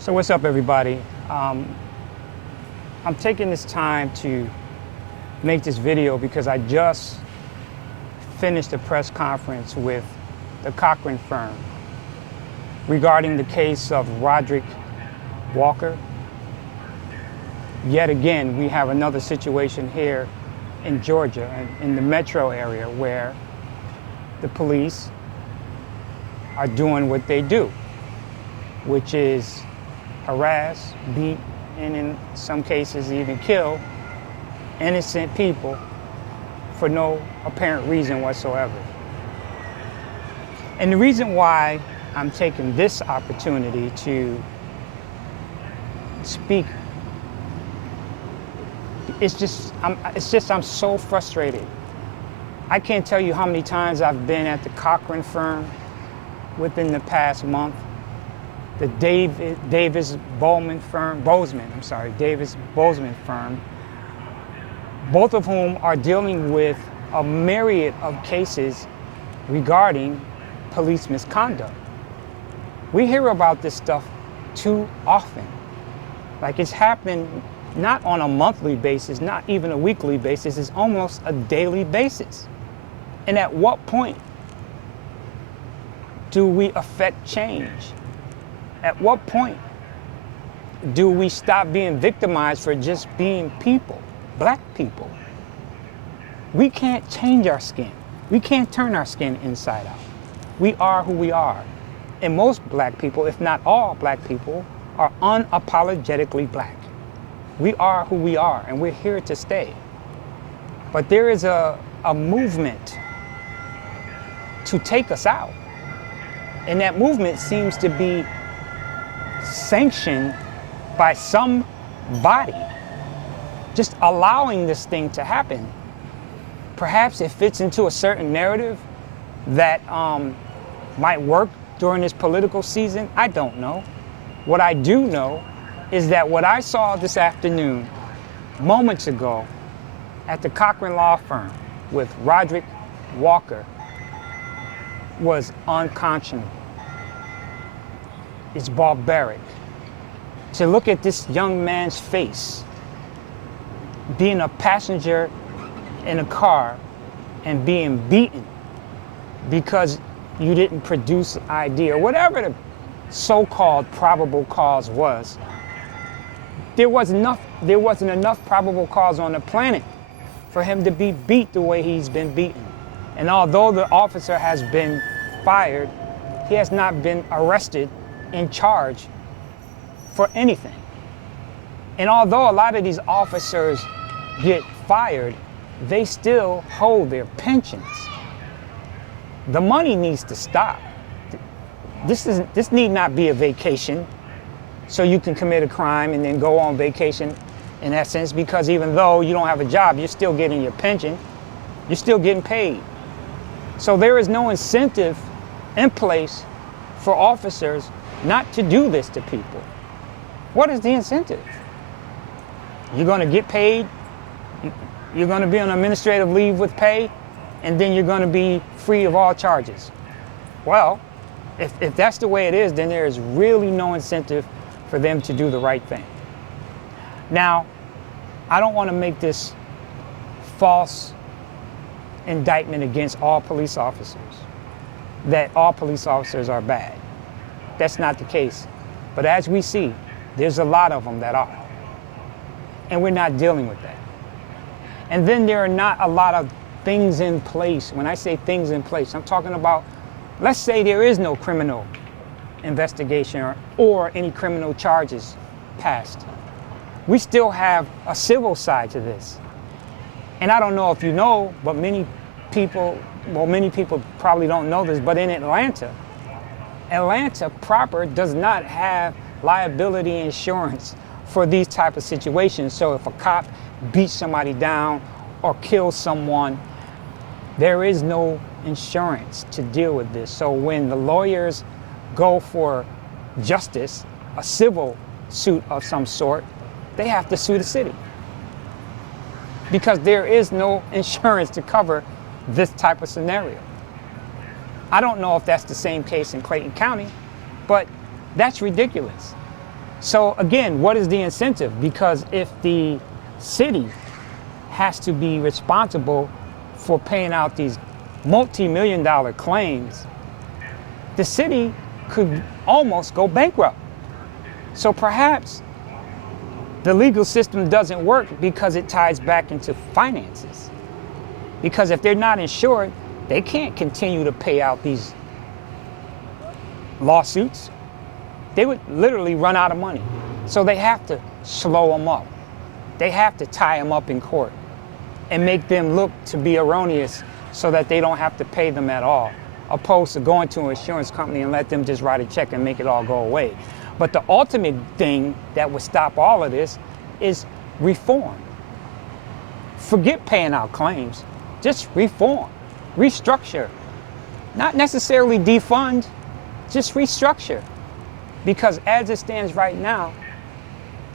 So what's up, everybody? I'm taking this time to make this video because I just finished a press conference with the Cochran firm regarding the case of Roderick Walker. Yet again, we have another situation here in Georgia, in the metro area, where the police are doing what they do, which is harass, beat, and in some cases even kill innocent people for no apparent reason whatsoever. And the reason why I'm taking this opportunity to speak, it's just I'm so frustrated. I can't tell you how many times I've been at the Cochran firm within the past month, the Davis Bozeman firm, both of whom are dealing with a myriad of cases regarding police misconduct. We hear about this stuff too often. Like, it's happening not on a monthly basis, not even a weekly basis, it's almost a daily basis. And at what point do we affect change? At what point do we stop being victimized for just being people, black people? We can't change our skin. We can't turn our skin inside out. We are who we are. And most black people, if not all black people, are unapologetically black. We are who we are, and we're here to stay. But there is a movement to take us out. And that movement seems to be sanctioned by somebody just allowing this thing to happen. Perhaps it fits into a certain narrative that might work during this political season. I don't know. What I do know is that what I saw this afternoon, moments ago, at the Cochran Law Firm with Roderick Walker was unconscionable. It's barbaric. To look at this young man's face, being a passenger in a car and being beaten because you didn't produce ID or whatever the so-called probable cause was. There wasn't enough probable cause on the planet for him to be beat the way he's been beaten. And although the officer has been fired, he has not been arrested and charged for anything. And although a lot of these officers get fired, they still hold their pensions. The money needs to stop. This need not be a vacation so you can commit a crime and then go on vacation, in essence, because even though you don't have a job, you're still getting your pension, you're still getting paid. So there is no incentive in place for officers not to do this to people. What is the incentive? You're going to get paid, you're going to be on administrative leave with pay, and then you're going to be free of all charges. Well, if that's the way it is, then there is really no incentive for them to do the right thing. Now, I don't want to make this false indictment against all police officers, that all police officers are bad. That's not the case. But as we see, there's a lot of them that are. And we're not dealing with that. And then there are not a lot of things in place. When I say things in place, I'm talking about, let's say there is no criminal investigation or any criminal charges passed. We still have a civil side to this. And I don't know if you know, but many people probably don't know this, but in Atlanta proper does not have liability insurance for these type of situations. So if a cop beats somebody down or kills someone, there is no insurance to deal with this. So when the lawyers go for justice, a civil suit of some sort, they have to sue the city because there is no insurance to cover this type of scenario. I don't know if that's the same case in Clayton County, but that's ridiculous. So again, what is the incentive? Because if the city has to be responsible for paying out these multi-million-dollar claims, the city could almost go bankrupt. So perhaps the legal system doesn't work because it ties back into finances. Because if they're not insured, they can't continue to pay out these lawsuits. They would literally run out of money. So they have to slow them up. They have to tie them up in court and make them look to be erroneous so that they don't have to pay them at all, opposed to going to an insurance company and let them just write a check and make it all go away. But the ultimate thing that would stop all of this is reform. Forget paying out claims, just reform, restructure. Not necessarily defund, just restructure. Because as it stands right now,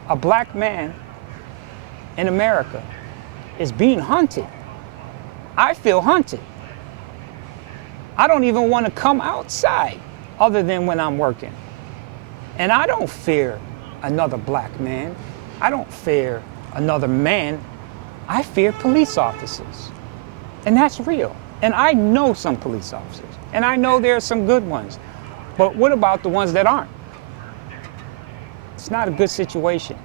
a black man in America is being hunted. I feel hunted. I don't even want to come outside other than when I'm working. And I don't fear another black man. I don't fear another man. I fear police officers. And that's real. And I know some police officers. And I know there are some good ones. But what about the ones that aren't? It's not a good situation.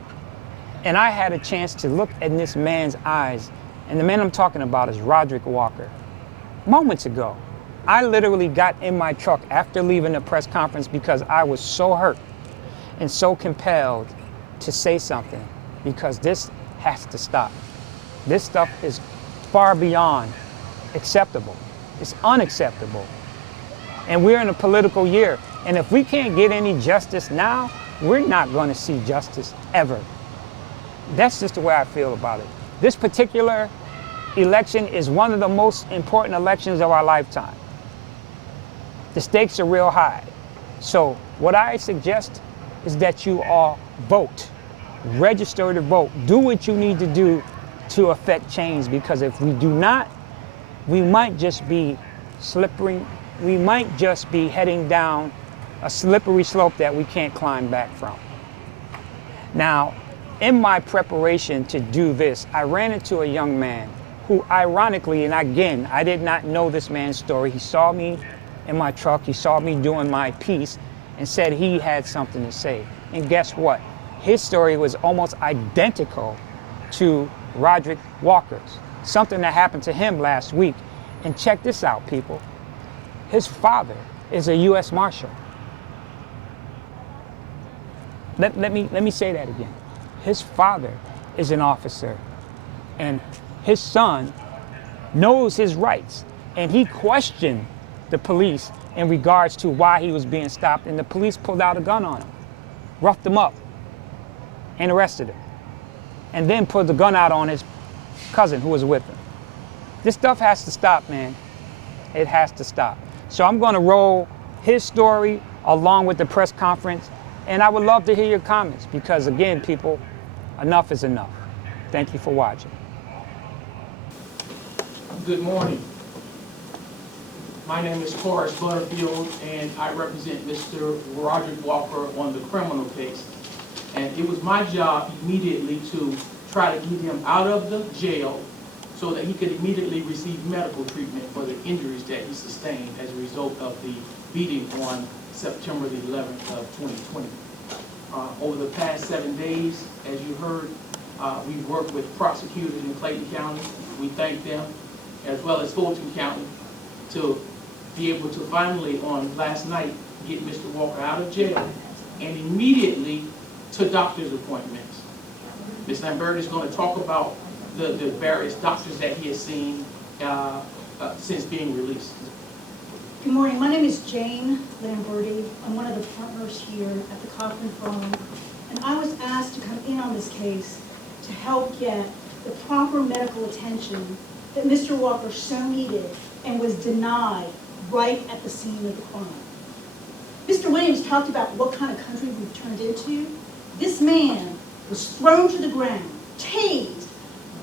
And I had a chance to look in this man's eyes. And the man I'm talking about is Roderick Walker. Moments ago, I literally got in my truck after leaving the press conference because I was so hurt and so compelled to say something, because this has to stop. This stuff is far beyond acceptable. It's unacceptable. And we're in a political year. And if we can't get any justice now, we're not going to see justice ever. That's just the way I feel about it. This particular election is one of the most important elections of our lifetime. The stakes are real high. So what I suggest is that you all vote. Register to vote. Do what you need to do to affect change, because if we do not, we might just be slipping, we might just be heading down a slippery slope that we can't climb back from. Now, in my preparation to do this, I ran into a young man who ironically, and again, I did not know this man's story. He saw me in my truck, he saw me doing my piece and said he had something to say. And guess what? His story was almost identical to Roderick Walker's, something that happened to him last week. And check this out, people. His father is a U.S. Marshal. Let me say that again. His father is an officer, and his son knows his rights, and he questioned the police in regards to why he was being stopped, and the police pulled out a gun on him, roughed him up, and arrested him, and then pulled the gun out on his cousin who was with him. This stuff has to stop, man. It has to stop. So I'm going to roll his story along with the press conference, and I would love to hear your comments, because again, people, enough is enough. Thank you for watching. Good morning. My name is Horace Butterfield, and I represent Mr. Roderick Walker on the criminal case. And it was my job immediately to try to get him out of the jail so that he could immediately receive medical treatment for the injuries that he sustained as a result of the beating on September the 11th of 2020. Over the past 7 days, as you heard, we've worked with prosecutors in Clayton County. We thank them, as well as Fulton County, to be able to finally, on last night, get Mr. Walker out of jail and immediately to doctor's appointments. Ms. Lambert is going to talk about the various doctors that he has seen since being released. Good morning. My name is Jane Lamberti. I'm one of the partners here at the Cochran firm, and I was asked to come in on this case to help get the proper medical attention that Mr. Walker so needed and was denied right at the scene of the crime. Mr. Williams talked about what kind of country we've turned into. This man was thrown to the ground, tased,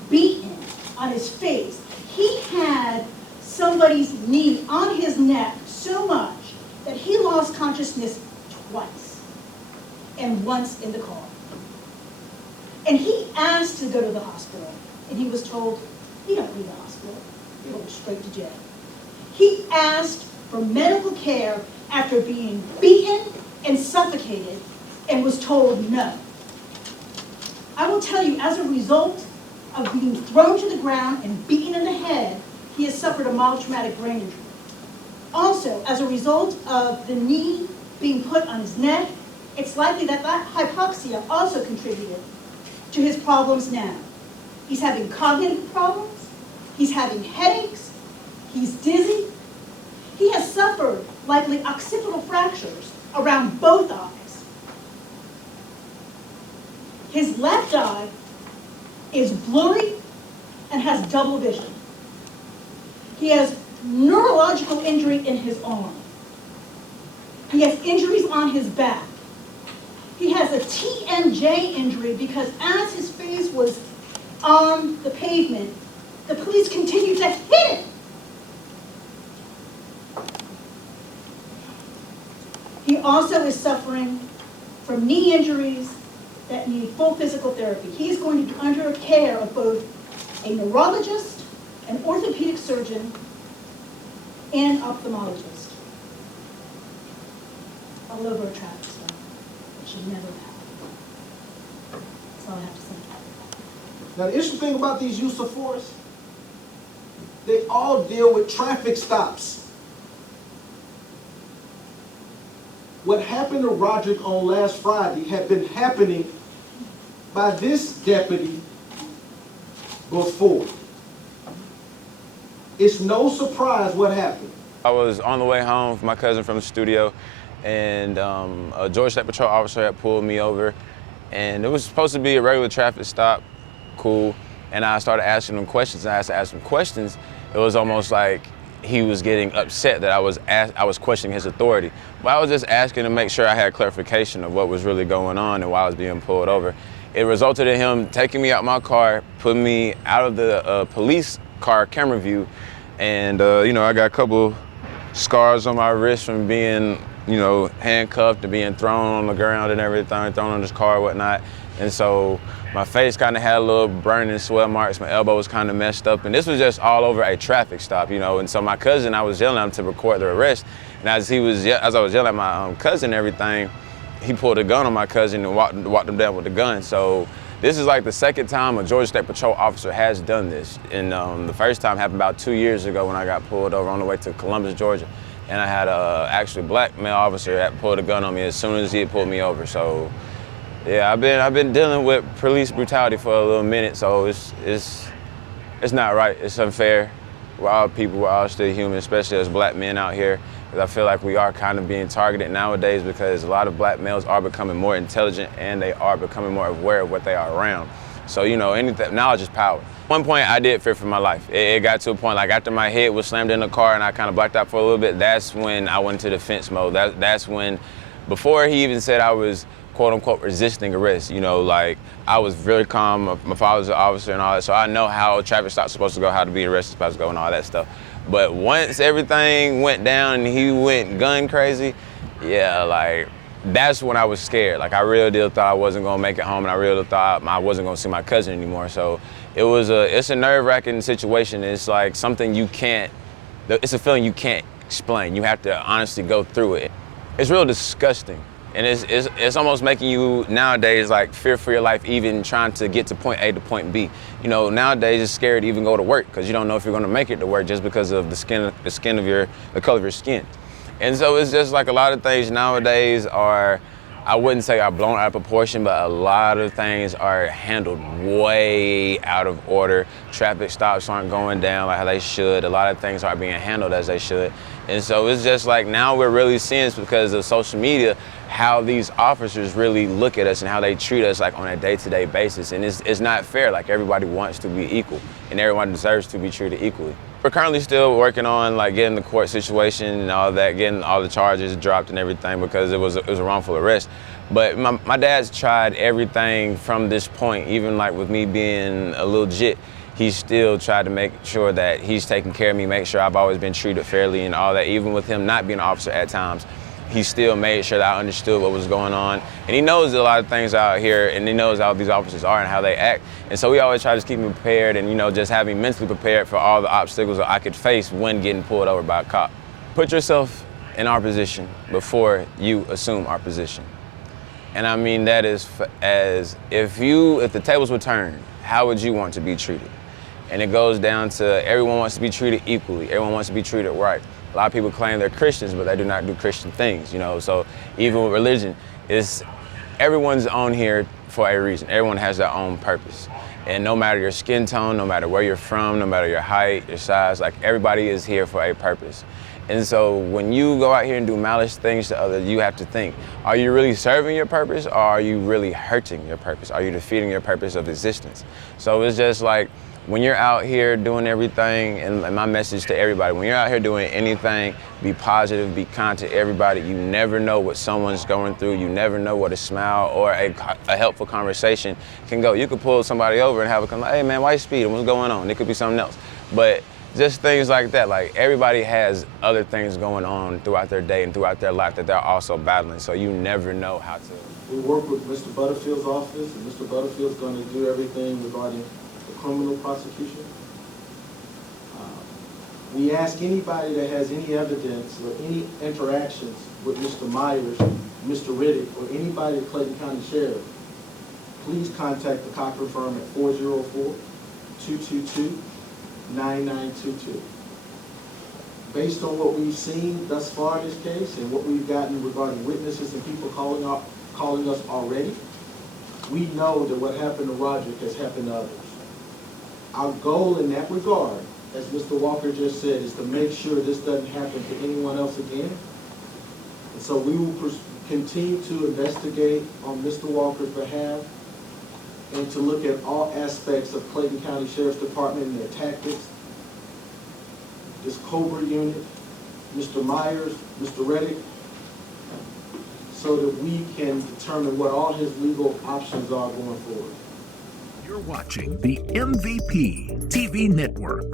beaten on his face. He had somebody's knee on his neck so much that he lost consciousness twice. and once in the car. And he asked to go to the hospital, and he was told, you don't need a hospital, you're going straight to jail. He asked for medical care after being beaten and suffocated and was told no. I will tell you, as a result of being thrown to the ground and beaten in the head, he has suffered a mild traumatic brain injury. Also, as a result of the knee being put on his neck, it's likely that that hypoxia also contributed to his problems now. He's having cognitive problems, he's having headaches, he's dizzy. He has suffered likely occipital fractures around both eyes. His left eye is blurry and has double vision. He has neurological injury in his arm. He has injuries on his back. He has a TMJ injury because as his face was on the pavement, the police continued to hit him. He also is suffering from knee injuries that need full physical therapy. He is going to be under care of both a neurologist, an orthopedic surgeon, and ophthalmologist. All over a traffic stop. It should never happen. That's all I have to say. Now, the interesting thing about these use of force, they all deal with traffic stops. What happened to Roderick on last Friday had been happening by this deputy before. It's no surprise what happened. I was on the way home with my cousin from the studio, and a Georgia State Patrol officer had pulled me over, and it was supposed to be a regular traffic stop, cool, and I started asking him questions, and I asked him questions. It was almost like he was getting upset that I was questioning his authority. But I was just asking to make sure I had clarification of what was really going on and why I was being pulled over. It resulted in him taking me out my car, putting me out of the police car camera view, and I got a couple scars on my wrist from being, handcuffed and being thrown on the ground and everything, thrown on this car and whatnot. And so my face kind of had a little burning swell marks, my elbow was kind of messed up, and this was just all over a traffic stop, And so my cousin, I was yelling at him to record the arrest, and as I was yelling at my cousin and everything, he pulled a gun on my cousin and walked him down with the gun. So this is like the second time a Georgia State Patrol officer has done this. And the first time happened about 2 years ago when I got pulled over on the way to Columbus, Georgia. And I had a actually black male officer that pulled a gun on me as soon as he had pulled me over. So yeah, I've been dealing with police brutality for a little minute, so it's not right. It's unfair. We're all people, we're all still human, especially as black men out here. Because I feel like we are kind of being targeted nowadays because a lot of black males are becoming more intelligent and they are becoming more aware of what they are around. So, anything, knowledge is power. At one point, I did fear for my life. It got to a point, like after my head was slammed in the car and I kind of blacked out for a little bit, that's when I went into defense mode. That's when, before he even said I was quote unquote resisting arrest, I was very calm. My father's an officer and all that, so I know how traffic stops supposed to go, how to be arrested supposed to go and all that stuff. But once everything went down and he went gun crazy, yeah, that's when I was scared. I really did thought I wasn't gonna make it home, and I really thought I wasn't gonna see my cousin anymore. So it's a nerve-wracking situation. It's like something it's a feeling you can't explain. You have to honestly go through it. It's real disgusting. And it's almost making you nowadays fear for your life, even trying to get to point A to point B. Nowadays it's scary to even go to work because you don't know if you're going to make it to work just because of the color of your skin. And so it's just a lot of things nowadays are, I wouldn't say are blown out of proportion, but a lot of things are handled way out of order. Traffic stops aren't going down like how they should. A lot of things aren't being handled as they should. And so it's just now we're really seeing this because of social media, how these officers really look at us and how they treat us on a day-to-day basis. And it's not fair. Everybody wants to be equal and everyone deserves to be treated equally. We're currently still working on getting the court situation and all that, getting all the charges dropped and everything because it was a wrongful arrest. But my dad's tried everything from this point, even with me being a little jit, he's still tried to make sure that he's taking care of me, make sure I've always been treated fairly and all that, even with him not being an officer at times. he still made sure that I understood what was going on. And he knows a lot of things out here, and he knows how these officers are and how they act. And so we always try to keep me prepared and, just have me mentally prepared for all the obstacles that I could face when getting pulled over by a cop. Put yourself in our position before you assume our position. And I mean that is as if the tables were turned, how would you want to be treated? And it goes down to everyone wants to be treated equally. Everyone wants to be treated right. A lot of people claim they're Christians, but they do not do Christian things, So even with religion, everyone's on here for a reason. Everyone has their own purpose. And no matter your skin tone, no matter where you're from, no matter your height, your size, everybody is here for a purpose. And so when you go out here and do malice things to others, you have to think, are you really serving your purpose, or are you really hurting your purpose? Are you defeating your purpose of existence? So it's just when you're out here doing everything, and my message to everybody, when you're out here doing anything, be positive, be kind to everybody. You never know what someone's going through. You never know what a smile or a helpful conversation can go. You could pull somebody over and have a conversation, hey man, why you speeding? What's going on? It could be something else. But just things like that, everybody has other things going on throughout their day and throughout their life that they're also battling, so you never know how to. We work with Mr. Butterfield's office, and Mr. Butterfield's going to do everything regarding criminal prosecution. We ask anybody that has any evidence or any interactions with Mr. Myers, Mr. Riddick, or anybody at Clayton County Sheriff, please contact the Cochran firm at 404-222-9922. Based on what we've seen thus far in this case and what we've gotten regarding witnesses and people calling us already, we know that what happened to Roderick has happened to others. Our goal in that regard, as Mr. Walker just said, is to make sure this doesn't happen to anyone else again. And so we will continue to investigate on Mr. Walker's behalf and to look at all aspects of Clayton County Sheriff's Department and their tactics, this Cobra unit, Mr. Myers, Mr. Riddick, so that we can determine what all his legal options are going forward. You're watching the MVP TV network.